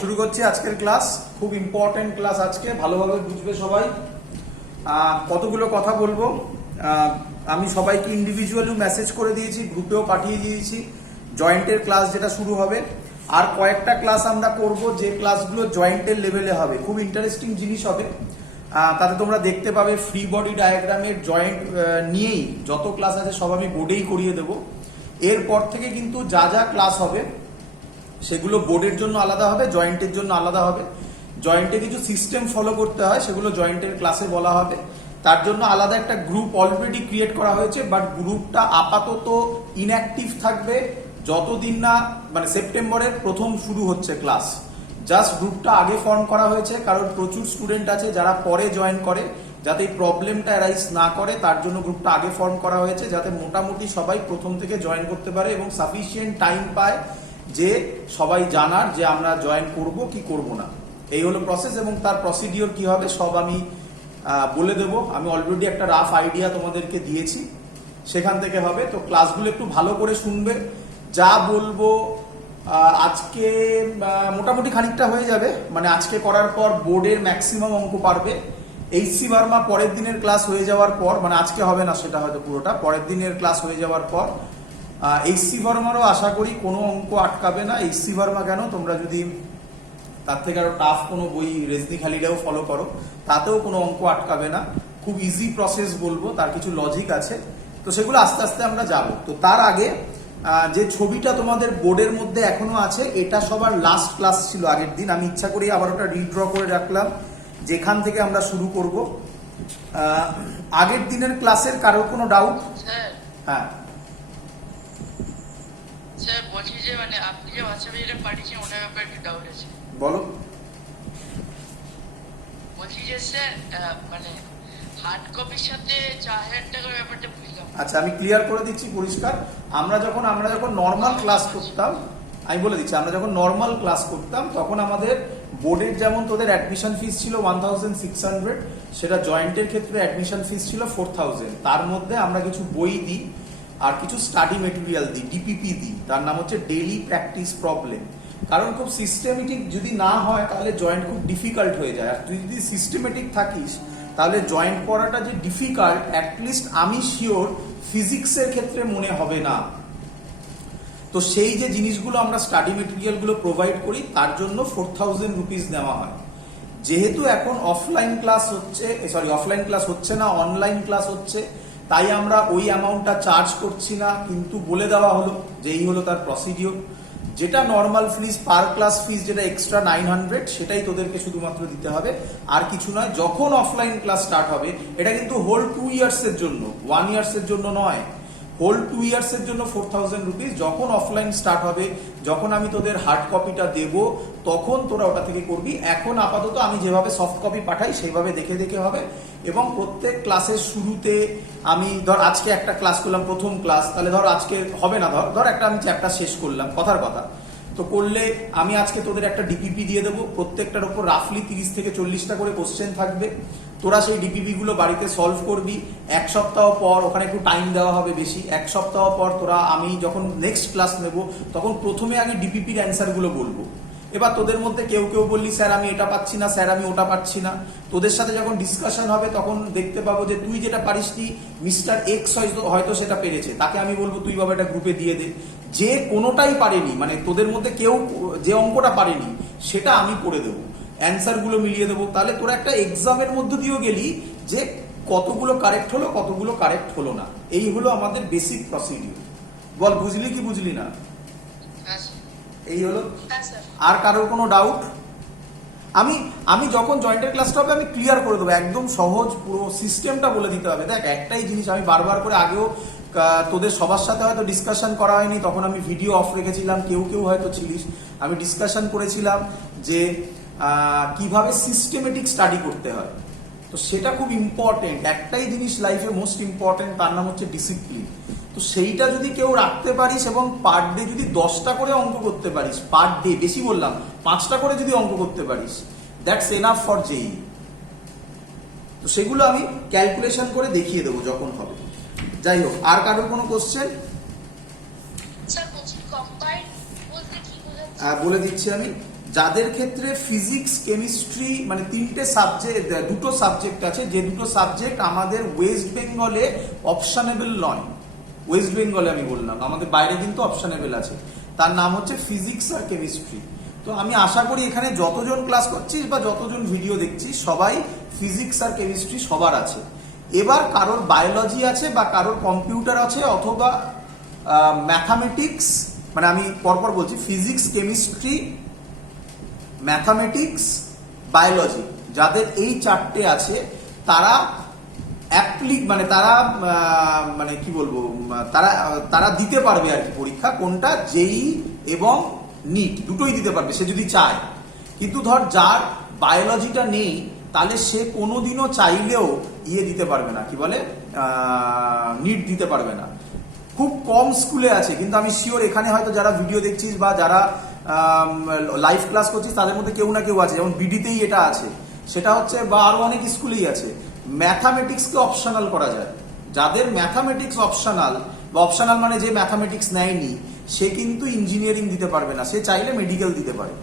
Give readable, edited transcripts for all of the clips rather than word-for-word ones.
শুরু করছি আজকের ক্লাস। খুব ইম্পর্টেন্ট ক্লাস আজকে, ভালোভাবে বুঝবে সবাই। কতগুলো কথা বলবো। আমি সবাইকে ইন্ডিভিজুয়ালি মেসেজ করে দিয়েছি, গ্রুপেও পাঠিয়ে দিয়েছি জয়েন্টের ক্লাস যেটা শুরু হবে। আর কয়েকটা ক্লাস আমরা করব যে ক্লাসগুলো জয়েন্টের লেভেলে হবে, খুব ইন্টারেস্টিং জিনিস হবে। তাতে তোমরা দেখতে পাবে ফ্রি বডি ডায়াগ্রামের জয়েন্ট নিয়েই যত ক্লাস আছে সব আমি বোর্ডেই করিয়ে দেবো। এরপর থেকে কিন্তু যা যা ক্লাস হবে সেগুলো বোর্ডের জন্য আলাদা হবে, জয়েন্টের জন্য আলাদা হবে। জয়েন্টে কিছু সিস্টেম ফলো করতে হয়, সেগুলো জয়েন্টের ক্লাসে বলা হবে। তার জন্য আলাদা একটা গ্রুপ অলরেডি ক্রিয়েট করা হয়েছে, বাট গ্রুপটা আপাতত ইনঅ্যাক্টিভ থাকবে যতদিন না মানে সেপ্টেম্বরের প্রথম শুরু হচ্ছে ক্লাস। জাস্ট গ্রুপটা আগে ফর্ম করা হয়েছে কারণ প্রচুর স্টুডেন্ট আছে যারা পরে জয়েন করে, যাতে এই প্রবলেমটা অ্যারাইজ না করে তার জন্য গ্রুপটা আগে ফর্ম করা হয়েছে, যাতে মোটামুটি সবাই প্রথম থেকে জয়েন করতে পারে এবং সাফিসিয়েন্ট টাইম পায় যে সবাই জানার যে আমরা জয়েন করব কি করব না। এই হলো প্রসেস এবং তার প্রসিডিওর কি হবে সব আমি বলে দেবো। আমি অলরেডি একটা রাফ আইডিয়া তোমাদেরকে দিয়েছি, সেখান থেকে হবে। তো ক্লাসগুলো একটু ভালো করে শুনবে, যা বলবো আজকে মোটামুটি খানিকটা হয়ে যাবে। মানে আজকে করার পর বোর্ডের ম্যাক্সিমাম অঙ্ক পারবে। এইচসি ভার্মা পরের দিনের ক্লাস হয়ে যাওয়ার পর, মানে আজকে হবে না সেটা হয়তো পুরোটা, পরের দিনের ক্লাস হয়ে যাওয়ার পর এইচসি ভার্মারও আশা করি কোনো অঙ্ক আটকাবে না। এইচসি ভার্মা কেন, তোমরা যদি তার থেকে আরো টাফ কোনো বই রেজনি খালিরাও ফলো করো তাতেও কোনো অঙ্ক আটকাবে না। খুব ইজি প্রসেস বলবো, তার কিছু লজিক আছে, তো সেগুলো আস্তে আস্তে আমরা যাব। তো তার আগে যে ছবিটা তোমাদের বোর্ডের মধ্যে এখনো আছে, এটা সবার লাস্ট ক্লাস ছিল আগের দিন। আমি ইচ্ছা করি আবার ওটা রিড্র করে রাখলাম যেখান থেকে আমরা শুরু করব। আগের দিনের ক্লাসের কারোর কোনো ডাউট? হ্যাঁ স্যার, বলছি যে মানে আপনি যে হোয়াটসঅ্যাপে যেটা পাঠিয়েছেন ওটার ব্যাপারে একটু ডাউট আছে। বলো। বলছি যে স্যার মানে হার্ড কপির সাথে 4000 টাকার ব্যাপারটা বুঝলাম। আচ্ছা, আমি ক্লিয়ার করে দিচ্ছি পরিষ্কার। আমরা যখন নর্মাল ক্লাস করতাম, আমি বলে দিচ্ছি, আমরা যখন নর্মাল ক্লাস করতাম তখন আমাদের বোর্ডের যেমন তোদের অ্যাডমিশন ফিস ছিল 1600, সেটা জয়েন্টের ক্ষেত্রে অ্যাডমিশন ফিস ছিল 4000। তার মধ্যে আমরা কিছু বই দিই আর কিছু স্টাডি মেটেরিয়াল দিই, ডিপিপি দিই, তার নাম হচ্ছে ডেইলি প্র্যাকটিস প্রবলেম। কারণ খুব সিস্টেমেটিক যদি না হয় তাহলে জয়েন্ট খুব ডিফিকাল্ট হয়ে যায়। আর তুই যদি সিস্টেমেটিক থাকিস তাহলে জয়েন্ট পড়াটা যে ডিফিকাল্ট, অ্যাটলিস্ট আমি শিওর ফিজিক্সের ক্ষেত্রে মনে হবে না। তো সেই যে জিনিসগুলো আমরা স্টাডি মেটেরিয়ালগুলো প্রোভাইড করি তার জন্য 4000 রুপিস নেওয়া হয়। যেহেতু এখন অফলাইন ক্লাস হচ্ছে না, অনলাইন ক্লাস হচ্ছে, তাই আমরা ওই অ্যামাউন্টটা চার্জ করছি না। কিন্তু বলে দেওয়া হলো যে এই হলো তার প্রসিডিওর। যেটা নর্মাল ফিস পার ক্লাস ফিস যেটা এক্সট্রা 900, সেটাই তোদেরকে শুধুমাত্র দিতে হবে, আর কিছু নয়। যখন অফলাইন ক্লাস স্টার্ট হবে, এটা কিন্তু হোল 2 ইয়ার্সের জন্য, 1 ইয়ার্সের জন্য নয়, হোল 2 ইয়ার্সের জন্য 4000 রুপিস। যখন অফলাইন স্টার্ট হবে, যখন আমি তোদের হার্ড কপিটা দেব, তখন তোরা ওটা থেকে করবি। এখন আপাতত আমি যেভাবে সফট কপি পাঠাই সেইভাবে দেখে দেখে হবে। এবং প্রত্যেক ক্লাসের শুরুতে আমি ধর আজকে একটা ক্লাস করলাম, প্রথম ক্লাস, তাহলে ধর আজকে হবে না, ধর একটা আমি চ্যাপ্টার শেষ করলাম, কথার কথা তো করলে আমি আজকে তোদের একটা ডিপিপি দিয়ে দেবো। প্রত্যেকটার উপর রাফলি 30 থেকে 40টা করে কোশ্চেন থাকবে। তোরা সেই ডিপিপি গুলো বাড়িতে সলভ করবি। এক সপ্তাহ পর ওখানে একটু টাইম দেওয়া হবে বেশি। এক সপ্তাহ পর তোরা, আমি যখন নেক্সট ক্লাস নেব তখন প্রথমে আগে ডিপিপির অ্যান্সার গুলো বলবো। এবার তোদের মধ্যে কেউ কেউ বললি স্যার আমি এটা পাচ্ছি না, স্যার আমি ওটা পাচ্ছি না। তোদের সাথে যখন ডিসকাশন হবে তখন দেখতে পাবো যে তুই যেটা পারিসনি মিস্টার এক্স হয়তো সেটা পেরেছে, তাকে আমি বলবো তুই বাবা এটা গ্রুপে দিয়ে দে। যে কোনোটাই পারেনি, মানে তোদের মধ্যে কেউ যে অঙ্কটা পারেনি সেটা আমি করে দেবো, অ্যান্সার গুলো মিলিয়ে দেবো। তাহলে তোরা একটা এক্সামের মধ্যে দিয়েও গেলি যে কতগুলো কারেক্ট হলো, কতগুলো কারেক্ট হলো না। এই হলো আমাদের বেসিক প্রসিডিউর। বল, বুঝলি কি বুঝলি না? এই হলো। আর কারোর কোনো ডাউট? আমি যখন জয়েন্টের ক্লাসটা হবে আমি ক্লিয়ার করে দেবো, একদম সহজ, পুরো সিস্টেমটা বলে দিতে হবে। দেখ, একটাই জিনিস আমি বারবার করে, আগেও তোদের সবার সাথে হয়তো ডিসকাশন করা হয়নি, তখন আমি ভিডিও অফ রেখেছিলাম, কেউ কেউ হয়তো ছিলিস, আমি ডিসকাশন করেছিলাম যে কিভাবে সিস্টেমেটিক স্টাডি করতে হয়। তো সেটা খুব ইম্পর্টেন্ট, একটাই জিনিস লাইফে মোস্ট ইম্পর্টেন্ট, তার নাম হচ্ছে ডিসিপ্লিন। তো সেইটা যদি কেউ রাখতে পারিস এবং পার ডে যদি 10টা করে অঙ্ক করতে পারিস, পার ডে, বেশি বললাম 5টা করে যদি অঙ্ক করতে পারিস, দ্যাটস এনাফ ফর জেই। তো সেগুলো আমি ক্যালকুলেশন করে দেখিয়ে দেবো যখন হবে। যাই হোক, আর কারোর কোনো কোশ্চেন? বলে দিচ্ছি আমি। যাদের ক্ষেত্রে ফিজিক্স কেমিস্ট্রি মানে তিনটে সাবজেক্ট, দুটো সাবজেক্ট আছে, যে দুটো সাবজেক্ট আমাদের ওয়েস্ট বেঙ্গলে অপশনেবল নয়। ওয়েস্ট বেঙ্গলে আমি বললাম, আমাদের বাইরে কিন্তু অপশনেবল আছে। তার নাম হচ্ছে ফিজিক্স আর কেমিস্ট্রি। তো আমি আশা করি এখানে যতজন ক্লাস করছিস বা যতজন ভিডিও দেখছিস সবাই ফিজিক্স আর কেমিস্ট্রি সবার আছে। এবার কারোর বায়োলজি আছে বা কারোর কম্পিউটার আছে অথবা ম্যাথামেটিক্স, মানে আমি পরপর বলছি ফিজিক্স, কেমিস্ট্রি, ম্যাথামেটিক্স, বায়োলজি, যাদের এই চারটে আছে তারা মানে তারা মানে কি বলবো, তারা দিতে পারবে আর কি পরীক্ষা। কোনটা? জেই এবং নিট দুটোই দিতে পারবে সে যদি চায়। কিন্তু ধর যার বায়োলজিটা নেই তাহলে সে কোনোদিনও চাইলেও দিতে পারবে না, কি বলে, নিট দিতে পারবে না। খুব কম স্কুলে আছে, কিন্তু আমি শিওর এখানে হয়তো যারা ভিডিও দেখছিস বা যারা লাইভ ক্লাস করছিস তাদের মধ্যে কেউ না কেউ আছে, যেমন বিডিতেই এটা আছে, সেটা হচ্ছে, বা আরো অনেক স্কুলেই আছে, ম্যাথামেটিক্সকে অপশনাল করা যায়। যাদের ম্যাথামেটিক্স অপশনাল, বা অপশনাল মানে যে ম্যাথামেটিক্স নেয়নি সে কিন্তু ইঞ্জিনিয়ারিং দিতে পারবে না, সে চাইলে মেডিকেল দিতে পারে।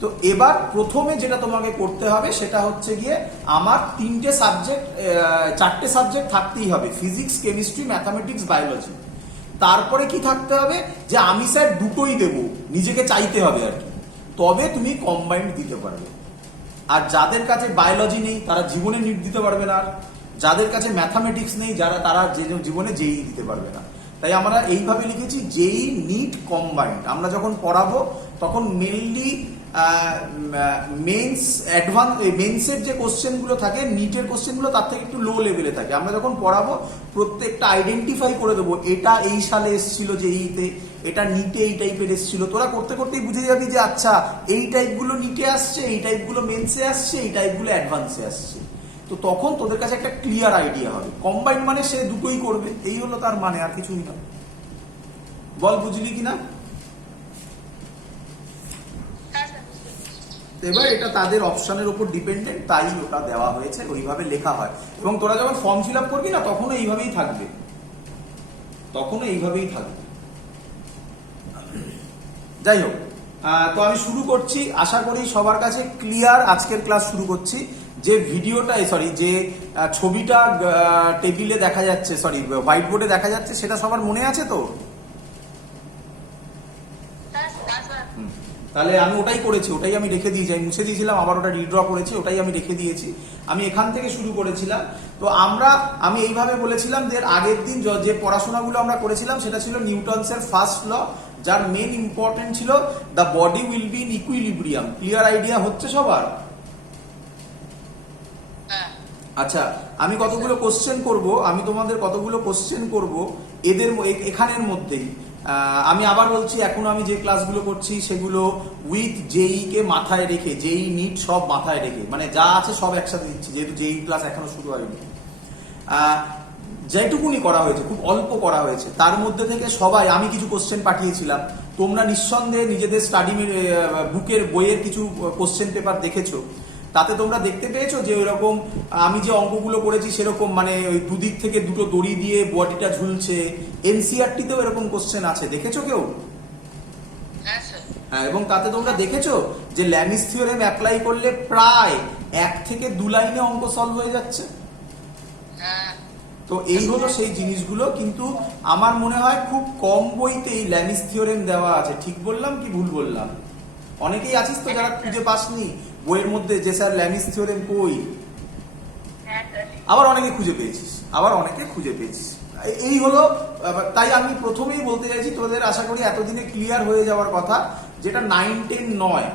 তো এবার প্রথমে যেটা তোমাকে করতে হবে সেটা হচ্ছে গিয়ে আমার চারটে সাবজেক্ট থাকতেই হবে, ফিজিক্স, কেমিস্ট্রি, ম্যাথামেটিক্স, বায়োলজি। তারপরে কি থাকতে হবে যে আমি স্যার দুটোই দেব, নিজেকে চাইতে হবে আর কি, তবে তুমি কম্বাইন্ড দিতে পারবে। আর যাদের কাছে বায়োলজি নেই তারা জীবনে নিট দিতে পারবে না, আর যাদের কাছে ম্যাথামেটিক্স নেই তারা জীবনে জেই দিতে পারবে না। তাই আমরা এইভাবে লিখেছি জেই নিট কম্বাইন্ড। আমরা যখন পড়াবো তখন মেনলি মেন্সের যে কোশ্চেনগুলো থাকে, নিটের কোশ্চেনগুলো তার থেকে একটু লো লেভেলে থাকে। আমরা যখন পড়াবো প্রত্যেকটা আইডেন্টিফাই করে দেবো, এটা এই সালে এসেছিল জেইতে, এটা নিটে এই টাইপের এসেছিল। তোরা করতে করতেই বুঝে যাবি যে আচ্ছা এই টাইপগুলো নিটে আসছে, এই টাইপগুলো মেন্সে আসছে, এই টাইপগুলো অ্যাডভান্সে আসছে। তো তখন তোদের কাছে একটা ক্লিয়ার আইডিয়া হবে। কম্বাইন মানে সে দুটোই করবে, এই হলো তার মানে, আর কিছুই না। বল বুঝলি কিনা? এবার এটা তাদের অপশনের উপর ডিপেন্ডেন্ট, তাই ওটা দেওয়া হয়েছে, ওইভাবে লেখা হয়। এবং তোরা যখন ফর্ম ফিল আপ করবি না তখনও এইভাবেই থাকবে, যাই হোক। তো আমি শুরু করছি, আশা করি সবার কাছে ক্লিয়ার। আজকের ক্লাস শুরু করছি। যে ভিডিওটা যে ছবিটা টেবিলে দেখা যাচ্ছে, হোয়াইট বোর্ডে দেখা যাচ্ছে, সেটা সবার মনে আছে তো? তাহলে আমি ওটাই করেছি, ওটাই আমি রেখে দিয়েছি, আমি মুছে দিয়েছিলাম, আবার ওটা রিড্র করেছি, ওটাই আমি রেখে দিয়েছি। আমি এখান থেকে শুরু করেছিলাম। তো আমি এইভাবে বলেছিলাম যে আগের দিন যে পড়াশোনাগুলো আমরা করেছিলাম সেটা ছিল নিউটনসের ফার্স্ট ল, যার মেন ইম্পর্টেন্ট ছিল the body will be in equilibrium. Clear idea হচ্ছে সবার? আচ্ছা, আমি কতগুলো কোশ্চেন করব, আমি তোমাদের কতগুলো কোশ্চেন করব এখানের মধ্যেই। আমি আবার বলছি, এখন আমি যে ক্লাসগুলো করছি সেগুলো উইথ জেই কে মাথায় রেখে, জেই নিট সব মাথায় রেখে, মানে যা আছে সব একসাথে দিচ্ছি, যেহেতু জেই ক্লাস এখনো শুরু হয়নি। যেটুকুনি করা হয়েছে খুব অল্প করা হয়েছে, তার মধ্যে থেকে সবাই, আমি কিছু কোশ্চেন পাঠিয়েছিলাম, তোমরা নিঃসন্দেহে নিজেদের স্টাডি বইয়ের কিছু কোশ্চেন পেপার দেখেছো। তাতে তোমরা দেখতে পেয়েছো যে ওইরকম আমি যে অঙ্কগুলো করেছি সেরকম, মানে ওই দুদিক থেকে দুটো দড়ি দিয়ে বডিটা ঝুলছে। এনসিইআরটিতেও এরকম কোশ্চেন আছে, দেখেছো কেউ? হ্যাঁ, এবং তাতে তোমরা দেখেছো যে ল্যামিস থিওরেম অ্যাপ্লাই করলে প্রায় 1 থেকে 2 লাইনে অঙ্ক সলভ হয়ে যাচ্ছে। তো এই হলো সেই জিনিসগুলো, কিন্তু আমার মনে হয় খুব কম বইতেই ল্যামিস থিওরেম দেওয়া আছে। ঠিক বললাম কি ভুল বললাম? অনেকেই আছিস তো যারা খুঁজে পাসনি বইয়ের মধ্যে যে স্যার ল্যামিস থিওরেম কই, আবার অনেকে খুঁজে পেয়েছিস। এই হলো। তাই আমি প্রথমেই বলতে চাইছি, তোদের আশা করি এতদিনে ক্লিয়ার হয়ে যাওয়ার কথা, যেটা 9, 10 নয়,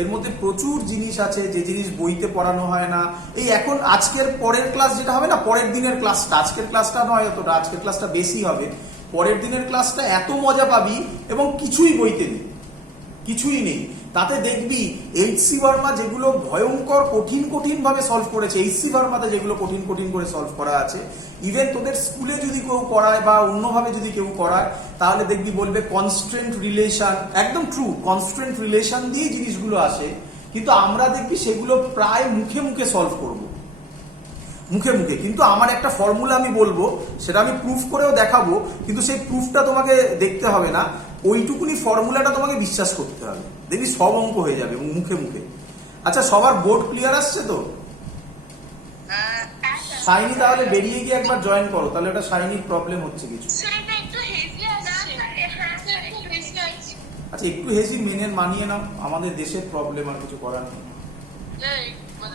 এর মধ্যে প্রচুর জিনিস আছে যে জিনিস বইতে পড়ানো হয় না। এই এখন আজকের পরের ক্লাস যেটা হবে না, পরের দিনের ক্লাসটা, আজকের ক্লাসটা নয় অতটা, আজকের ক্লাসটা বেশি হবে, পরের দিনের ক্লাসটা এত মজা পাবি, এবং কিছুই বইতে নেই, কিছুই নেই। তাতে দেখবি এইচ.সি. বর্মা যেগুলো ভয়ঙ্কর কঠিন ভাবে সলভ করেছে, এইচ.সি. বর্মাতে যেগুলো কঠিন করে সলভ করা আছে, ইভেন তোদের স্কুলে যদি কেউ করায় বা অন্যভাবে যদি কেউ করায়, তাহলে দেখবি বলবে কনস্ট্রেন্ট রিলেশন, একদম ট্রু, কনস্ট্রেন্ট রিলেশন দিয়ে জিনিসগুলো আসে। কিন্তু আমরা দেখবি সেগুলো প্রায় মুখে সলভ করব, মুখে। কিন্তু আমার একটা ফর্মুলা আমি বলবো, সেটা আমি প্রুফ করেও দেখাবো, কিন্তু সেই প্রুফটা তোমাকে দেখতে হবে না। ওইটুকুনি ফর্মুলাটা তোমাকে বিশ্বাস করতে হবে, দেখবি সব অঙ্ক হয়ে যাবে মুখে মুখে। আচ্ছা, সবার বোর্ড ক্লিয়ার আসছে তো? হ্যাঁ, শাইনি তাহলে বেরিয়ে গিয়ে একবার জয়েন করো, তাহলে এটা শাইনির প্রবলেম হচ্ছে কিছু। আচ্ছা, একটু হেসি মানিয়ে নাও, আমাদের দেশের প্রবলেম, আর কিছু করার নেই।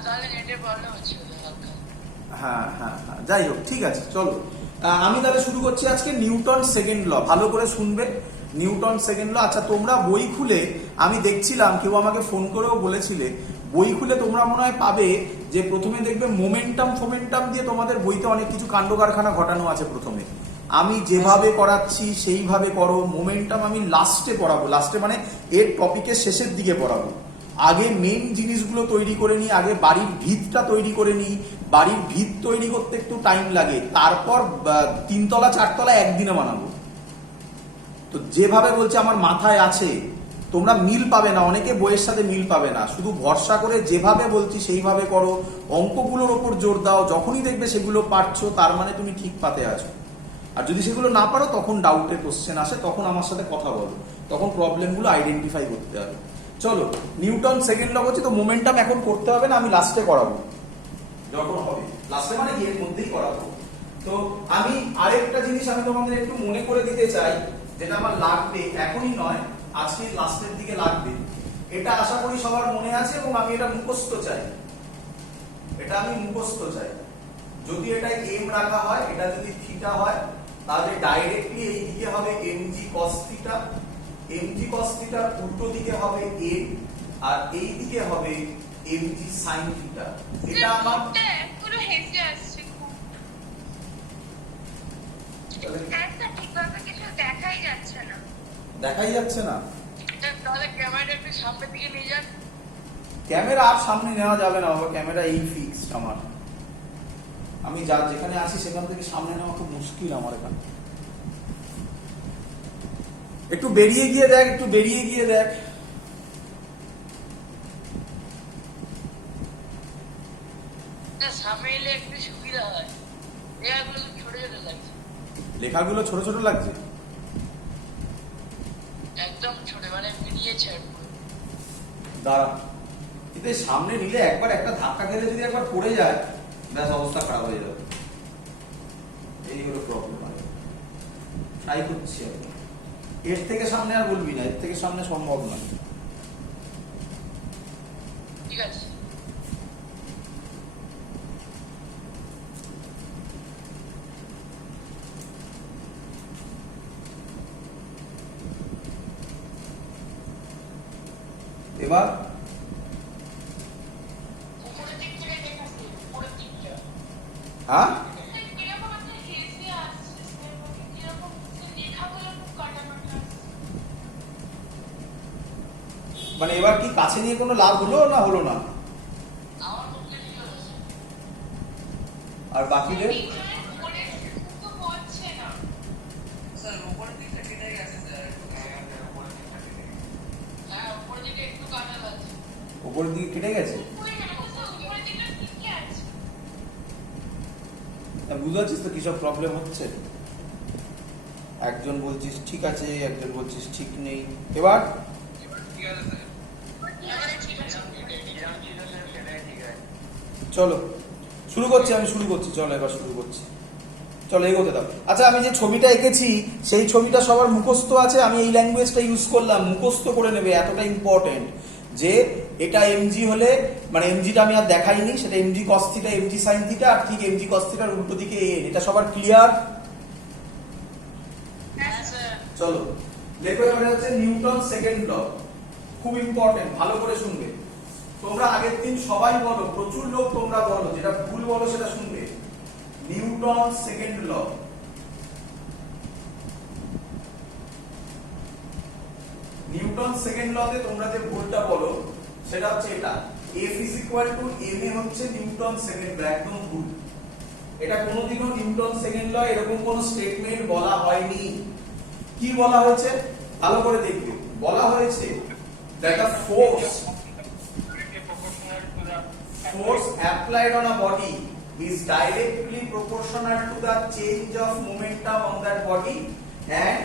তাহলে নেটের প্রবলেম হচ্ছে হালকা। হ্যাঁ হ্যাঁ হ্যাঁ, যাই হোক, ঠিক আছে, চলো আমি তাহলে শুরু করছি আজকে নিউটন সেকেন্ড ল। ভালো করে শুনবে, নিউটন সেকেন্ড ল। আচ্ছা, তোমরা বই খুলে, আমি দেখছিলাম কেউ আমাকে ফোন করেও বলেছিলে, বই খুলে তোমরা মনে হয় পাবে যে প্রথমে দেখবে ফোমেন্টাম দিয়ে তোমাদের বইতে অনেক কিছু কাণ্ড কারখানা ঘটানো আছে। প্রথমে আমি যেভাবে করাচ্ছি সেইভাবে করো, মোমেন্টাম আমি লাস্টে পড়াবো, লাস্টে মানে এর টপিকের শেষের দিকে পড়াবো। আগে মেন জিনিসগুলো তৈরি করে নিই, আগে বাড়ির ভিতটা তৈরি করে নিই। বাড়ির ভিত তৈরি করতে একটু টাইম লাগে, তারপর 3 তলা 4 তলা একদিনে বানাবো। তো যেভাবে বলছে আমার মাথায় আছে, তোমরা মিল পাবে না, অনেকে বইয়ের সাথে মিল পাবে না, শুধু ভরসা করে যেভাবে বলছি সেইভাবে করো, অঙ্কগুলোর ওপর জোর দাও। যখনই দেখবে সেগুলো পারছো, তার মানে তুমি ঠিক পাতে আছো। আর যদি সেগুলো না পারো, তখন ডাউটের কোশ্চেন আসে, তখন আমার সাথে কথা বলো, তখন প্রবলেমগুলো আইডেন্টিফাই করতে হবে। চলো, নিউটন সেকেন্ড ল বলছি, তো মোমেন্টাম এখন করতে হবে না, আমি লাস্টে করাবো, যখন হবে লাস্টে মানে এর মধ্যেই করাবো। তো আমি আরেকটা জিনিস আমি তোমাদের একটু মনে করে দিতে চাই, যেটা আমার লাগবে, এখনই নয়, আজকে লাস্টের দিকে লাগবে। এটা আশা করি সবার মনে আছে, এবং আমি এটা মুখস্থ চাই, এটা আমি মুখস্থ চাই। যদি এটা এম রাখা হয়, এটা যদি থিটা হয়, তাহলে ডাইরেক্টলি এই দিকে হবে mg cos theta, mg cos থিটার উল্টো দিকে হবে m, আর এই দিকে হবে mg sin থিটা। এটা আমার পুরো হেসে আসছে খুব, একটা ঠিকভাবে কিছু দেখাই যাচ্ছে না। দেখাই যাচ্ছে না? তাহলে ক্যামেরাটা একটু সামনের দিকে নিয়ে যান। ক্যামেরা আর সামনে নেওয়া যাবে না বাবা, ক্যামেরা এই ফিক্সড আমার। আমি যেখানে আছি সেখান থেকে সামনে নেওয়া খুব মুশকিল আমার এখানে। একটু বেরিয়ে গিয়ে দেখ, একটু বেরিয়ে গিয়ে দেখ। সামনে এলে একটু সুবিধা হয়, লেখাগুলো ছোট ছোট লাগছে। লেখাগুলো ছোট ছোট লাগছে? একদম ছোট, মানে মিলিয়েছে। দাঁড়া, কিন্তু এই সামনে নিলে একবার একটা ধাক্কা খেলে যদি একবার পড়ে যায়, ব্যাস অবস্থা খারাপ হয়ে যাবে। এই হলো প্রবলেম। ট্রাই করছি আমি, এর থেকে সামনে আর বলবি না, এর থেকে সামনে সম্ভব নয়। ঠিক আছে, এবার উপরের দিক থেকে দেখাচ্ছি, উপরের দিকটা হ্যাঁ, কিরকম একটা হেসে আসছে, কিরকম লেখাগুলো খুব কাটাকাটা। মানে এবার কি কাছে নিয়ে কোনো লাভ হলো না হলো না? আমার পক্ষে ঠিক আছে। আর বাকিদের পিছনে উপরে তো পড়ছে না। স্যার উপরের দিকটা কেটে গেছে স্যার, হ্যাঁ উপরের দিকে একটু কাটা লাগছে। উপরের দিকে কেটে গেছে? উপরের দিকটা ঠিকই আছে। বুঝতে পারছিস তো কিসব প্রবলেম হচ্ছে? একজন বলছিস ঠিক আছে, একজন বলছিস ঠিক নেই। এবার ঠিক আছে স্যার, এবারে ঠিক আছে। চলো শুরু করছি, আমি শুরু করছি, চলো এবার শুরু করছি, চলো এগোতে দাও। আচ্ছা, আমি যে ছবিটা এঁকেছি সেই ছবিটা সবার মুখস্থ আছে, আমি এই ল্যাঙ্গুয়েজটা ইউজ করলাম, মুখস্থ করে নেবে, এতটা ইম্পর্টেন্ট। যে এটা এমজি হলে, মানে এমজিটা আমি আর দেখাইনি, সেটা MG cos theta, MG sine theta, আর ঠিক এমজি কস থিটার উল্টো দিকে এন। এটা সবার ক্লিয়ার? হ্যাঁ স্যার, চলো লেখো, এবারে হচ্ছে নিউটন সেকেন্ড ল, খুব ইম্পর্টেন্ট, ভালো করে শুনবে। তোমরা আগের দিন সবাই বলো, প্রচুর লোক তোমরা বলো, যেটা ভুল বলো সেটা শুনবে। Newton second law, Newton second লতে তোমরা যে ভুলটা বলো সেটা হচ্ছে এটা, F is equal to ma হচ্ছে নিউটন সেকেন্ড ল, একদম ভুল। এটা কোনোদিনও নিউটন সেকেন্ড ল এরকম কোন স্টেটমেন্ট বলা হয়নি। কি বলা হয়েছে ভালো করে দেখবে, বলা হয়েছে that the force applied on a body is directly proportional to the change of momentum on that body, and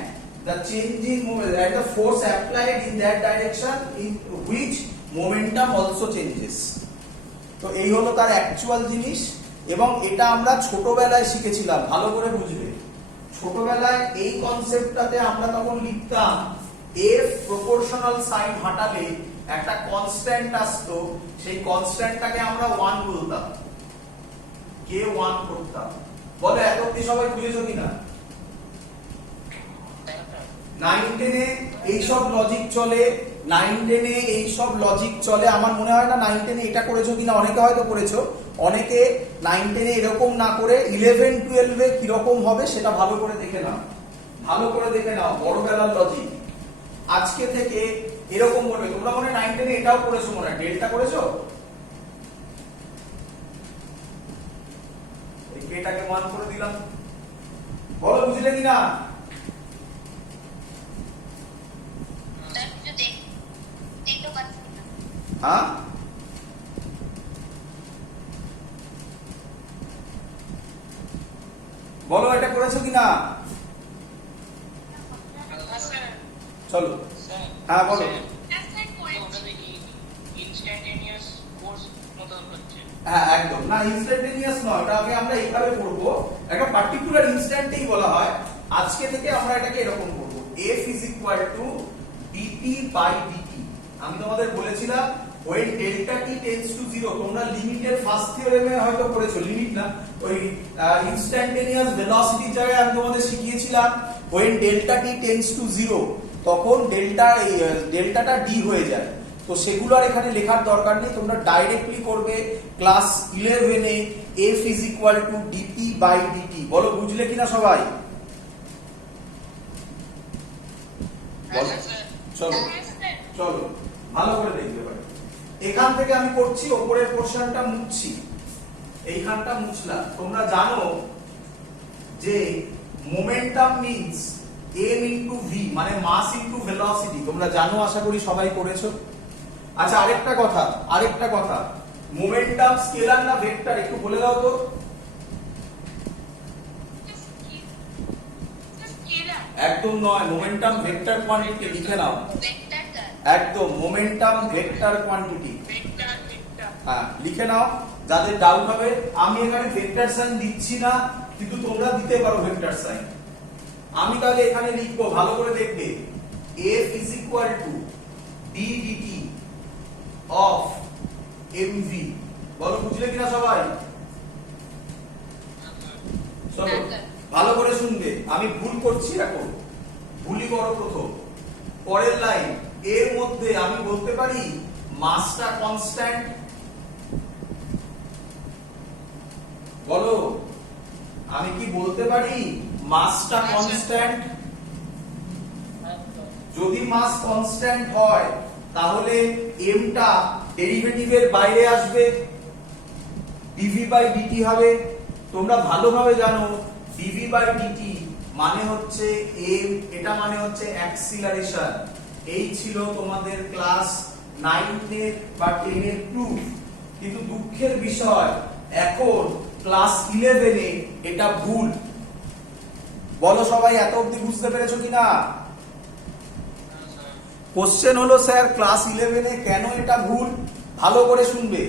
the change in moment, right, the force applied in that direction in which momentum also changes. তো এই হলো তার actual জিনিস, এবং এটা আমরা ছোটবেলায় শিখেছিলাম, ভালো করে বুঝবে। ছোটবেলায় এই কনসেপ্টটাতে আমরা তখন লিখতাম এফ প্রপোর্শনাল সাইন হাঁটালে একটা কনস্ট্যান্ট আসতো, সেই কনস্ট্যান্টটাকে আমরা 1 বলতাম, কে 1 করতাম। বলে এত অবধি সবাই বুঝেছো কিনা? 9-10 এ এইসব লজিক চলে, 9-10 এ এইসব লজিক চলে। আমার মনে হয় না 9-10 এ এটা করেছো কিনা, অনেকে হয়তো করেছো, অনেকে 9-10 এ এরকম না করে 11-12 এ কিরকম হবে সেটা ভালো করে দেখে নাও, ভালো করে দেখে নাও বড়বেলার লজিক। আজকে থেকে এরকম করবে। তোমরা মনে হয় 9-10 এ এটাও করেছো, মনে হয় ডেল্টা করেছো, এই কেটাকে 1 করে দিলাম। বলো বুঝলে কিনা? হ্যাঁ, বলো এটা করেছো কিনা? চলো, হ্যাঁ বলো। হ্যাঁ একদম না, ইনস্ট্যান্টেনিয়াস নয়, ওটাকে আমরা এইভাবে করব, একটা পার্টিকুলার ইনস্ট্যান্টেই বলা হয়। আজকে থেকে আমরা এটাকে এরকম করব, f is equal to dt by dt। আমি তোমাদের বলেছিলাম when delta t tends to 0, তোমরা লিমিটের ফার্স্ট থিওরেমে হয়তো পড়েছো, লিমিট না, ওই ইনস্ট্যান্টেনিয়াস ভেলোসিটির জায়গায় আমি তোমাদের শিখিয়েছিলাম when delta t tends to 0, তখন ডেল্টাটা d হয়ে যায়। তো সেগুলো আর এখানে লেখার দরকার নেই, তোমরা ডাইরেক্টলি করবে class 11 A f is equal to dt by dt। বলো বুঝলে কিনা সবাই? বলো, চলো চলো ভালো করে দেখবে। এখান থেকে আমি করছি, উপরের পোরশনটা মুছছি, এইখানটা মুছলাম। তোমরা জানো যে momentum means m into v, মানে মাস ইনটু ভেলোসিটি। তোমরা জানো, আশা করি সবাই করেছো। আচ্ছা আরেকটা কথা, মোমেন্টাম স্কেলার না ভেক্টর একটু বলে দাও তো। একদম নয়, মোমেন্টাম ভেক্টর কোয়ান্টিটি লিখে নাও, একদম মোমেন্টাম ভেক্টর কোয়ান্টিটি, হ্যাঁ লিখে নাও। যাদের ডাউট হবে, আমি এখানে ভেক্টর সাইন দিচ্ছি না, কিন্তু তোমরা দিতে পারো ভেক্টর সাইন। আমি তাহলে এখানে লিখবো, ভালো করে দেখবে, f is equal to d dt of mv। বলো বুঝলে কিনা সবাই? চলো ভালো করে শুনবে, আমি ভুল করছি এখন, ভুলই করো প্রথম। পরের লাইন, এর মধ্যে আমি বলতে পারি মাসটা কনস্ট্যান্ট। বলো, আমি কি বলতে পারি মাসটা কনস্ট্যান্ট? যদি মাস কনস্ট্যান্ট হয় তাহলে m টা ডেরিভেটিভের বাইরে আসবে, dv বাই dt হবে। তোমরা ভালোভাবে জানো dv বাই dt মানে হচ্ছে m, এটা মানে হচ্ছে অ্যাক্সিলারেশন। এই ছিল তোমাদের ক্লাস 9 এর বা 10 এর প্রুফ। কিন্তু দুঃখের বিষয়, এখন ক্লাস 11 এ এটা ভুল। বলো সবাই এত অবধি বুঝতে পেরেছো কিনা? কোশ্চেন হলো স্যার ক্লাস 11 এ কেন এটা ভুল? ভালো করে শুনবে।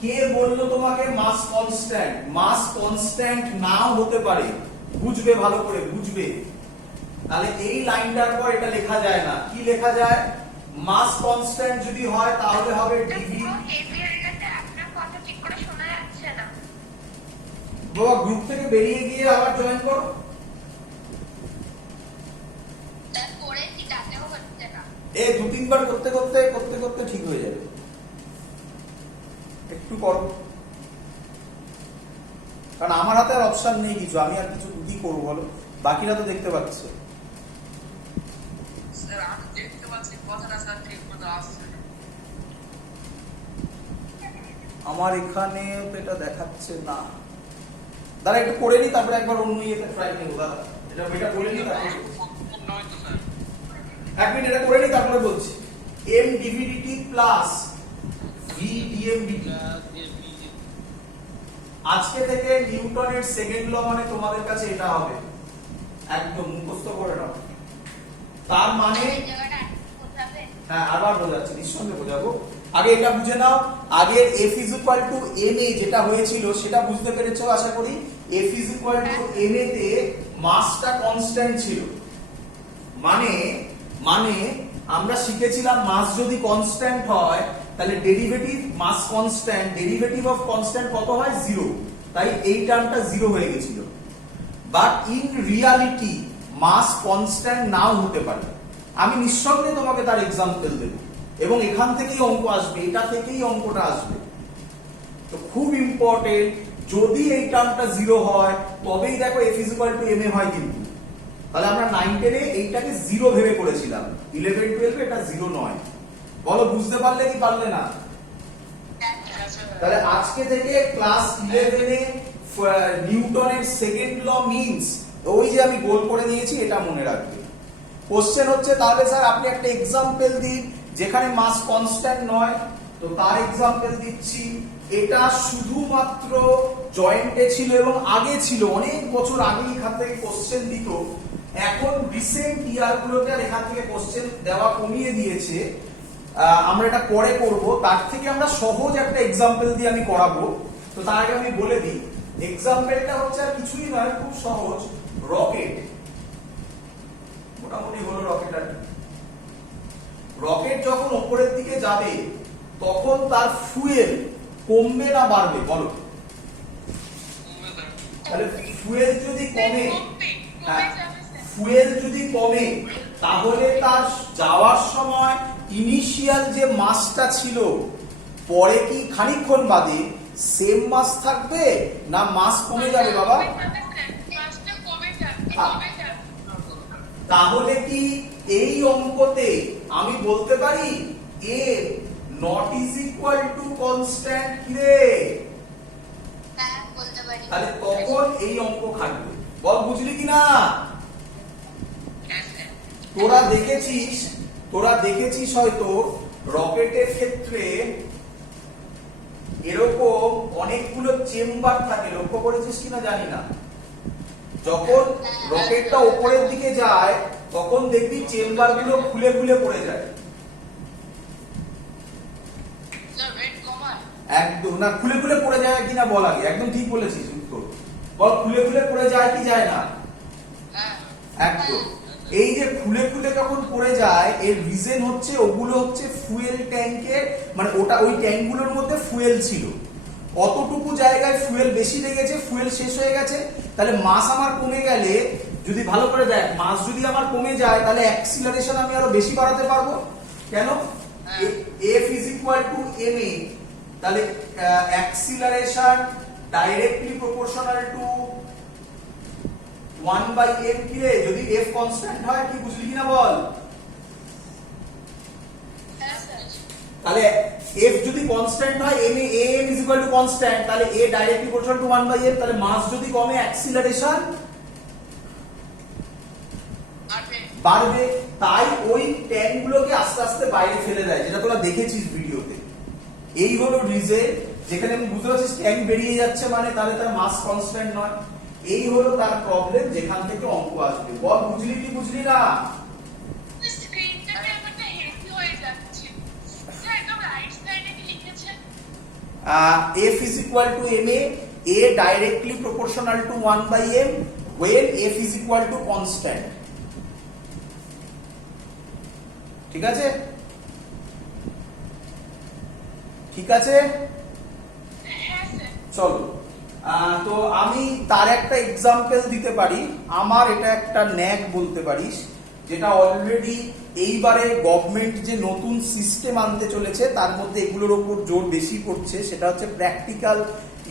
কে বললো তোমাকে মাস কনস্ট্যান্ট? মাস কনস্ট্যান্ট নাও হতে পারে, বুঝবে ভালো করে বুঝবে। তাহলে এই লাইনটার পর এটা লেখা যায় না, কি লেখা যায়? মাস কনস্ট্যান্ট যদি হয় তাহলে হবে dv। বাবা গ্রুপ থেকে বেরিয়ে গিয়ে আবার জয়েন করো। এই 2-3 বার করতে করতে ঠিক হয়ে যাবে, একটু করো, কারণ আমার হাতে আর অপশন নেই কিছু, আমি আর কিছু কি করবো বলো? বাকিরা তো দেখতে পাচ্ছে। আমার এখানে এটা দেখাচ্ছে না, দাঁড়া একটু করে নি, তারপরে একবার অন্য ইয়েতে ট্রাই নেবো। দাঁড়া এটা করে নি, তারপরে 1 মিনিট এটা করে নি, তারপরে বলছি। m dv dt plus v dm dt। আজকে থেকে নিউটনের সেকেন্ড ল মানে তোমাদের কাছে এটা হবে, একদম মুখস্থ করে নাও। তার মানে হ্যাঁ আবার বোঝাচ্ছি, নিঃসন্দেহে বোঝাবো। আগে এটা বুঝে নাও, আগে f is equal two ma যেটা হয়েছিল সেটা বুঝতে পেরেছো আশা করি। f is equal two ma তে মাসটা কনস্ট্যান্ট ছিল, মানে আমরা শিখেছিলাম মাস যদি কনস্ট্যান্ট হয় তাহলে derivative mass constant, derivative of constant কত হয়? 0। তাই এই টার্মটা 0 হয়ে গেছিল। But in reality mass constant নাও হতে পারে। আমি নিঃসন্দেহে তোমাকে তার এক্সাম্পল দেব এবং এখান থেকেই অঙ্ক আসবে, এটা থেকেই অঙ্কটা আসবে। তো খুব ইম্পর্টেন্ট, যদি এই টার্মটা 0 হয় তবেই দেখো f is equal two ma হয়। কিন্তু তাহলে আমরা 9 10 এ এইটাকে 0 ভেবে করেছিলাম, 11 12 এটা 0 নয়। বলো বুঝতে পারলে কি পারলে না? তাহলে আজকে থেকে ক্লাস 11 এ নিউটনের সেকেন্ড ল মিনস ওই যে আমি গোল করে নিয়েছি, এটা মনে রাখবে। কোশ্চেন হচ্ছে তাহলে স্যার আপনি একটা এক্সাম্পল দিন যেখানে মাস কনস্ট্যান্ট নয়। তো তার এক্সাম্পল দিচ্ছি, এটা শুধুমাত্র জয়েন্টে ছিল এবং আগে ছিল, অনেক বছর আগে এখান থেকে কোশ্চেন দিত। এখন রিসেন্ট ইয়ার গুলোতে আর এখান থেকে কোশ্চেন দেওয়া কমিয়ে দিয়েছে। আমরা এটা পরে করব, তার থেকে আমরা সহজ একটা এক্সাম্পল দিয়ে আমি করাবো। তো তার আগে আমি বলে দিই, এক্সাম্পলটা হচ্ছে আর কিছুই নয়, খুব সহজ। রকেট, মোটামুটি হলো রকেট। আর রকেট যখন উপরের দিকে যাবে তখন তার ফুয়েল কমবে না বাড়বে? বলো। তাহলে ফুয়েল যদি কমে, ফুয়েল যদি কমে তাহলে তার যাওয়ার সময় ইনিশিয়াল যে মাসটা ছিল পরে কি খানিকক্ষণ বাদে সেম মাস থাকবে না মাস কমে যাবে বাবা? তাহলে কি এই অঙ্কতে আমি বলতে পারি a not is equal to constant? কি রে? তাহলে তখন এই অঙ্ক খাটবে। বল বুঝলি কিনা? তোরা দেখেছিস হয়তো রকেটের ক্ষেত্রে এরকম অনেকগুলো চেম্বার থাকে, লক্ষ্য করেছিস কিনা জানি না। যখন রকেটটা উপরের দিকে যায় তখন দেখবি চেম্বার গুলো খুলে খুলে পড়ে যায়। একদম না, খুলে খুলে পড়ে যায় কিনা বল আগে। একদম ঠিক বলেছিস, উত্তর বল। খুলে খুলে পড়ে যায় কি যায় না? একদম। এই যে খুলে খুলে যখন পড়ে যায় এর রিজন হচ্ছে ওগুলো হচ্ছে ফুয়েল ট্যাঙ্কের, মানে ওটা ওই ট্যাঙ্কগুলোর মধ্যে ফুয়েল ছিল, অতটুকু জায়গায় ফুয়েল বেশি লেগেছে, ফুয়েল শেষ হয়ে গেছে। তাহলে মাস আমার কমে গেলে, যদি ভালো করে দেখ, মাস যদি আমার কমে যায় তাহলে অ্যাক্সিলারেশন আমি আরো বেশি বাড়াতে পারবো। কেন? f is equal to ma, তাহলে acceleration directly proportional to 1/m। কি রে, যদি f কনস্ট্যান্ট হয়? কি বুঝলি কিনা বল? তাহলে f যদি কনস্ট্যান্ট হয়, am is equal to constant, তাহলে a directly proportional to 1/m। তাহলে মাস যদি কমে অ্যাক্সিলারেশন বাড়বে। তাই ওই ট্যাঙ্কগুলোকে আস্তে আস্তে বাইরে ফেলে দেয়, যেটা তোরা দেখেছিস ভিডিওতে। এই হলো রিজন, যেখানে আমি বুঝতে পারছিস ট্যাঙ্ক বেরিয়ে যাচ্ছে মানে তাহলে তার মাস কনস্ট্যান্ট নয়। এই হলো তার প্রবলেম, যেখান থেকে অঙ্ক আসবে। বল বুঝলি কি বুঝলি না? f is equal to ma, a directly proportional to 1/m when f is equal to constant। ঠিক আছে, ঠিক আছে, চলো। তো আমি তার একটা এক্সাম্পল দিতে পারি। আমার এটা একটা ন্যাক বলতে পারিস, যেটা অলরেডি এইবারে গভর্নমেন্ট যে নতুন সিস্টেম আনতে চলেছে তার মধ্যে এগুলোর উপর জোর বেশি পড়ছে। সেটা হচ্ছে প্র্যাকটিক্যাল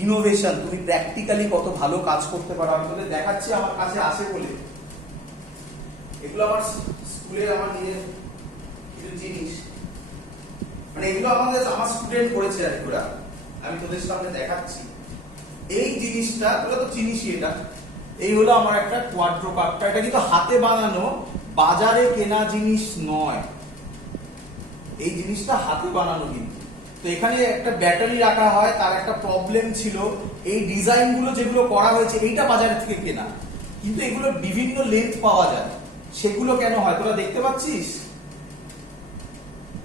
ইনোভেশন। তুমি প্র্যাকটিক্যালি কত ভালো কাজ করতে পারো। আমি তোদের দেখাচ্ছি, আমার কাছে আসে বলে। এগুলো আমার স্কুলের আমার নিজের কিছু জিনিস, মানে এগুলো আমার স্টুডেন্ট করেছে আর কি। আমি তোদের সামনে দেখাচ্ছি এই জিনিসটা, তোরা তো চিনিসই এটা। এই হলো আমার একটা কোয়াড্রোকপ্টার। এটা কিন্তু হাতে বানানো, বাজারে কেনা জিনিস নয়। এই জিনিসটা হাতে বানানো কিন্তু। তো এখানে একটা ব্যাটারি রাখা হয়, তার একটা প্রবলেম ছিল। এই ডিজাইন গুলো যেগুলো করা হয়েছে এইটা বাজার থেকে কেনা, কিন্তু এগুলো বিভিন্ন লেন্থ পাওয়া যায়। সেগুলো কেন হয় তোরা দেখতে পাচ্ছিস?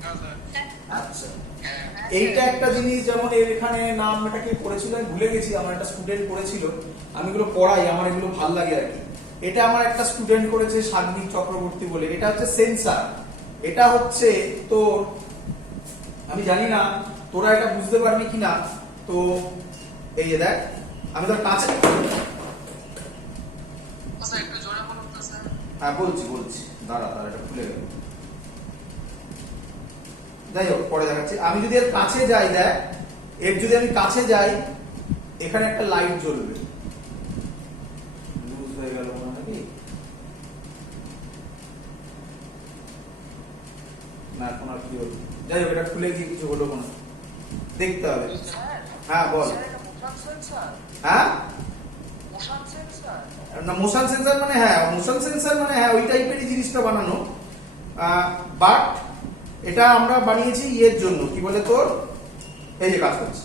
হ্যাঁ স্যার। আচ্ছা, হ্যাঁ এইটা একটা জিনিস, যেমন এখানে নামটা কে করেছিল আমি ভুলে গেছি, আমার একটা স্টুডেন্ট করেছিল, আমি এগুলো পড়াই, আমার এগুলো ভাল লাগে আর কি। এটা আমার একটা স্টুডেন্ট করেছে সাগ্নিক চক্রবর্তী বলে, এটা হচ্ছে সেন্সার। এটা হচ্ছে তোর, আমি জানি না তোরা এটা বুঝতে পারবি কিনা, তো এই যে দেখ আমি তোর কাছে, স্যার একটু জোরে বলুন তো স্যার। হ্যাঁ বলছি দাঁড়া এটা খুলে গেল, যাই হোক পরে দেখাচ্ছি। আমি যদি এর কাছে যাই, দেখ এর যদি আমি কাছে যাই, এখানে একটা লাইট জ্বলবে, লুজ হয়ে গেল মনে হয় কি না, এখন আর কি হলো, যাই হোক এটা খুলে গিয়ে কিছু হলো কোনো, দেখতে হবে। স্যার হ্যাঁ বল। স্যার এটা মোশন সেন্সর। হ্যাঁ মোশন সেন্সর। না, মোশন সেন্সর মানে হ্যাঁ, মোশন সেন্সর মানে হ্যাঁ ওই টাইপেরই জিনিসটা বানানো, বাট এটা আমরা বানিয়েছি ইয়ের জন্য, কি বলে তোর, এই যে কাজ করছে,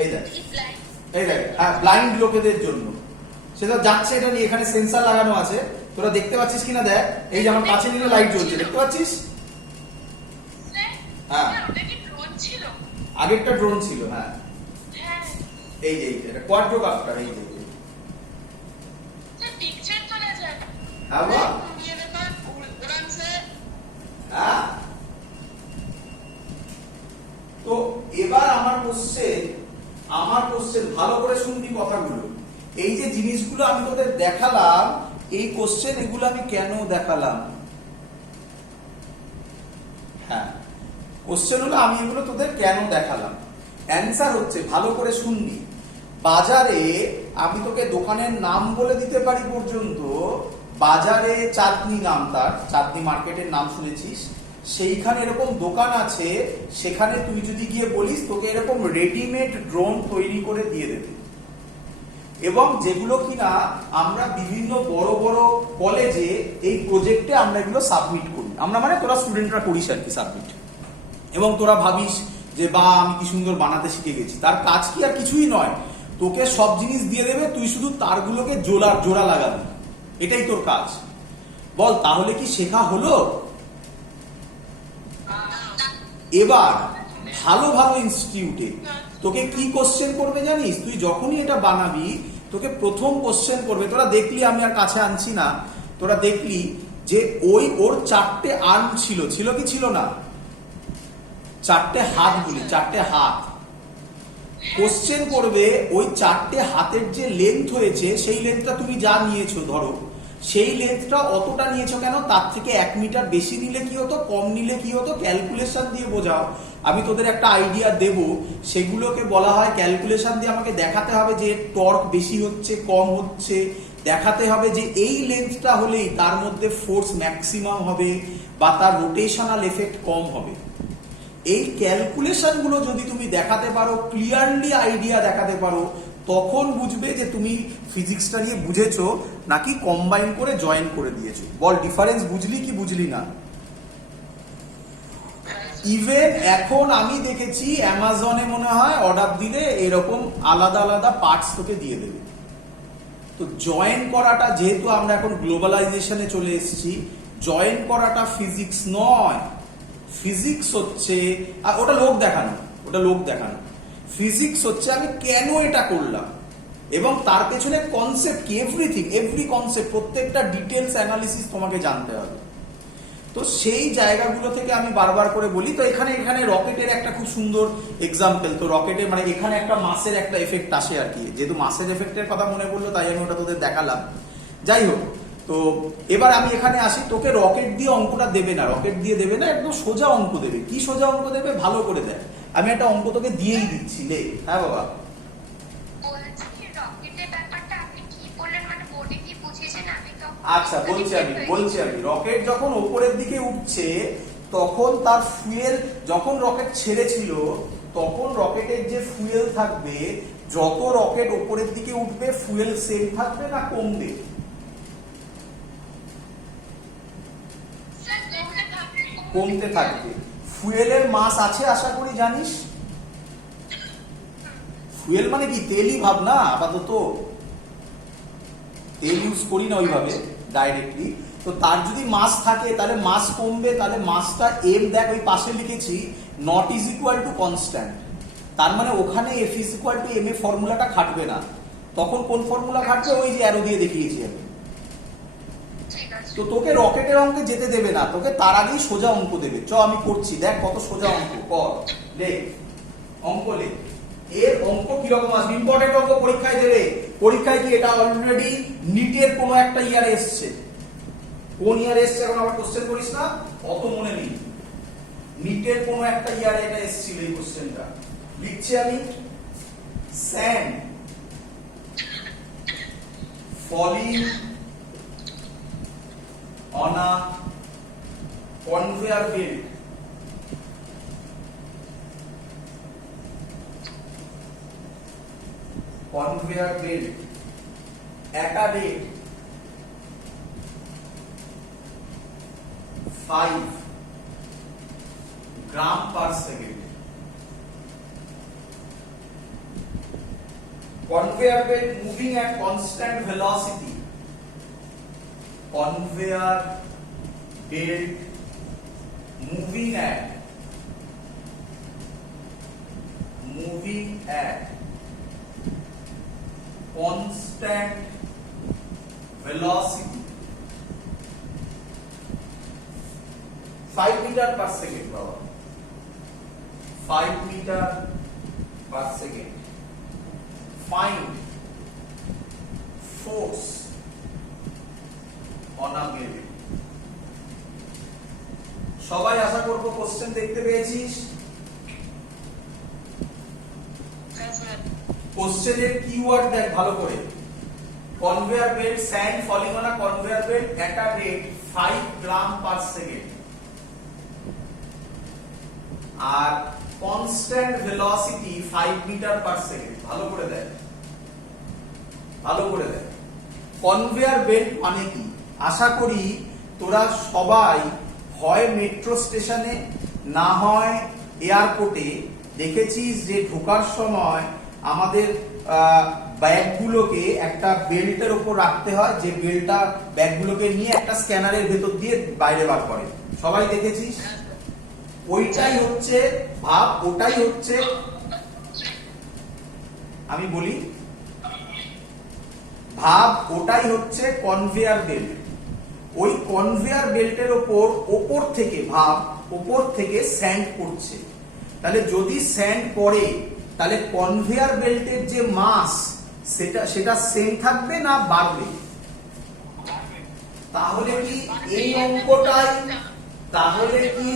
এই দেখ হ্যাঁ ব্লাইন্ড লোকেদের জন্য, সেটা যাচ্ছে এটা নিয়ে, এখানে সেন্সর লাগানো আছে, তোরা দেখতে পাচ্ছিস কিনা দেখ, এই যে আমার কাছে নিলে লাইট জ্বলছে, দেখতে পাচ্ছিস? হ্যাঁ ওটা কি ড্রোন ছিল? আগেরটা ড্রোন ছিল, হ্যাঁ হ্যাঁ এই যে এটা কোয়াড্রোকপ্টার, এই যে পিকচার তোলা যায়। হ্যাঁ বাহ, ये देखो उड़ान से। হ্যাঁ। তো এবার আমার কোশ্চেন ভালো করে শুনবি কথাগুলো, এই যে জিনিসগুলো আমি তোদের দেখালাম, এই কোশ্চেন এগুলো আমি কেন দেখালাম, হ্যাঁ কোশ্চেন হলো আমি এগুলো তোদের কেন দেখালাম, অ্যান্সার হচ্ছে ভালো করে শুনবি। বাজারে আমি তোকে দোকানের নাম বলে দিতে পারি পর্যন্ত, বাজারে চাঁদনি নাম, তার চাঁদনি মার্কেটের নাম শুনেছিস, সেইখানে এরকম দোকান আছে, সেখানে তুই যদি গিয়ে বলিস তোকে এরকম রেডিমেড ড্রোন তৈরি করে দিয়ে দেবে, এবং যেগুলো কিনা আমরা বিভিন্ন বড় বড় কলেজে এই প্রজেক্টে আমরা এগুলো সাবমিট করি, আমরা মানে তোরা স্টুডেন্টরা করিস আর কি সাবমিট, এবং তোরা ভাবিস যে বা আমি কি সুন্দর বানাতে শিখে গেছি, তার কাজ কি আর কিছুই নয়, তোকে সব জিনিস দিয়ে দেবে, তুই শুধু তারগুলোকে জোড়া লাগাবি, এটাই তোর কাজ। বল তাহলে কি শেখা হলো? এবার ভালো ইনস্টিটিউটে তোকে কি কোশ্চেন করবে জানিস, তুই যখনই এটা বানাবি তোকে প্রথম কোশ্চেন করবে, তোরা দেখলি, আমি আর কাছে আনছি না, তোরা দেখলি যে ওর 4টে আর্ম ছিল কি ছিল না, 4টে হাত বলি, 4টে হাত। কোশ্চেন করবে ওই 4টে হাতের যে লেন্থ হয়েছে, সেই লেন্থটা তুমি যা নিয়েছো, ধরো সেই লেন্থটা অতটা নিয়েছো কেন, তার থেকে 1 মিটার বেশি নিলে কি হতো, কম নিলে কি হতো, ক্যালকুলেশন দিয়ে বোঝাও। আমি তোদের একটা আইডিয়া দেব, সেগুলোকে বলা হয় ক্যালকুলেশন দিয়ে আমাকে দেখাতে হবে যে টর্ক বেশি হচ্ছে কম হচ্ছে, দেখাতে হবে যে এই লেন্থটা হলেই তার মধ্যে ফোর্স ম্যাক্সিমাম হবে বা তার রোটেশনাল এফেক্ট কম হবে। এই ক্যালকুলেশন গুলো যদি তুমি দেখাতে পারো, ক্লিয়ারলি আইডিয়া দেখাতে পারো, তখন বুঝবে যে তুমি ফিজিক্সটা নিয়ে বুঝেছো নাকি কম্বাইন করে জয়েন করে দিয়েছো। বল ডিফারেন্স বুঝলি কি বুঝলি না? ইভেন এখন আমি দেখেছি অ্যামাজনে মনে হয় অর্ডার দিলে এরকম আলাদা আলাদা পার্টস তোকে দিয়ে দেবে। তো জয়েন করাটা, যেহেতু আমরা এখন গ্লোবালাইজেশনে চলে এসেছি, জয়েন করাটা ফিজিক্স নয়, ফিজিক্স হচ্ছে, আর ওটা লোক দেখানো, ফিজিক্স হচ্ছে আমি কেন এটা করলাম এবং তার পেছনে কনসেপ্ট কি, এভরি কনসেপ্ট, প্রত্যেকটা ডিটেলস অ্যানালিসিস তোমাকে জানতে হবে। তো সেই জায়গাগুলো থেকে আমি বারবার করে বলি। তো এখানে রকেটের একটা খুব সুন্দর এক্সাম্পল, তো রকেটের মানে এখানে একটা মাসের একটা এফেক্ট আসে আর কি, যেহেতু মাসের এফেক্টের কথা মনে পড়লো তাই আমি ওটা তোদের দেখালাম। যাই হোক, তো এবার আমি এখানে আসি, তোকে রকেট দিয়ে অঙ্কটা দেবে না, একদম সোজা অঙ্ক দেবে। কি সোজা অঙ্ক দেবে ভালো করে দেখ, আমি একটা অঙ্ক তোকে দিয়েই দিচ্ছি, লে। হ্যাঁ বাবা, আচ্ছা বলছি আমি রকেট যখন ওপরের দিকে উঠছে, তখন তার ফুয়েল, যখন রকেট ছেড়েছিল তখন রকেটের যে ফুয়েল থাকবে, যত রকেট ওপরের দিকে উঠবে ফুয়েল সেম থাকবে না কমবে? কমতে থাকবে। ফুয়েলের মাস আছে আশা করি জানিস, ফুয়েল মানে কি, তেলই ভাব না, আপাতত তেল ইউজ করি না ওইভাবে, ডাইরেক্টলি। তো তার যদি মাস থাকে তাহলে মাস কমবে, তাহলে মাসটা এম, দেখ ওই পাশে লিখেছি not is equal to constant, তার মানে ওখানে F is equal to M A ফর্মুলাটা খাটবে না। তখন কোন ফর্মুলা খাটবে? ওই যে অ্যারো দিয়ে দেখিয়েছি আমি। ঠিক আছে। তো তোকে রকেটের অঙ্কে যেতে দেবে না, তোকে তার আগেই সোজা অঙ্ক দেবে। চ আমি করছি, দেখ কত সোজা অঙ্ক। কর, লেখ অঙ্ক লেখ। এর অঙ্ক কিরকম আসবে? ইম্পর্টেন্ট অঙ্ক পরীক্ষায় দেবে। পরীক্ষায় কি এটা অলরেডি নিটের কোনো একটা ইয়ারে এসছে, কোন ইয়ারে এসছে এখন আবার কোশ্চেন করিস না, অত মনে নেই। নিটের কোনো একটা ইয়ারে এটা এসেছিল এই কোশ্চেনটা। লিখছি আমি, sand falling on a conveyor belt at a rate 5 gram per second. Conveyor belt moving at constant velocity. Conveyor belt moving at constant velocity 5 meter per second, baba. 5 meter per second. Find force on a belt. সবাই আশা করব question দেখতে পেয়েছিস। হ্যাঁ sir. কোশ্চেনের keyword দেখ ভালো করে। Conveyor belt, sand falling on a conveyor belt at a rate 5 gram per second, আর constant velocity 5 metre per second. ভালো করে দেখ, ভালো করে দেখ। কনভেয়ার বেল্ট মানে কি? আশা করি তোরা সবাই হয় মেট্রো স্টেশনে না হয় এয়ারপোর্টে দেখেছিস যে ঢোকার সময় আমাদের ব্যাগগুলোকে একটা বেল্টের উপর রাখতে হয়, যে বেল্টটা ব্যাগগুলোকে নিয়ে একটা স্ক্যানারের ভেতর দিয়ে বাইরে বার করে। সবাই দেখেছিস? ওইটাই হচ্ছে ভাব, ওটাই হচ্ছে, আমি বলি ভাব, ওটাই হচ্ছে কনভেয়ার বেল্ট। ওই কনভেয়ার বেল্টের ওপর থেকে ভাব, ওপর থেকে স্যান্ড পড়ছে। তাহলে যদি স্যান্ড পড়ে তাহলে কনভেয়ার বেল্টের যে মাস সেটা সেম থাকবে না বাড়বে? তাহলে কি এই অঙ্কটাই, তাহলে কি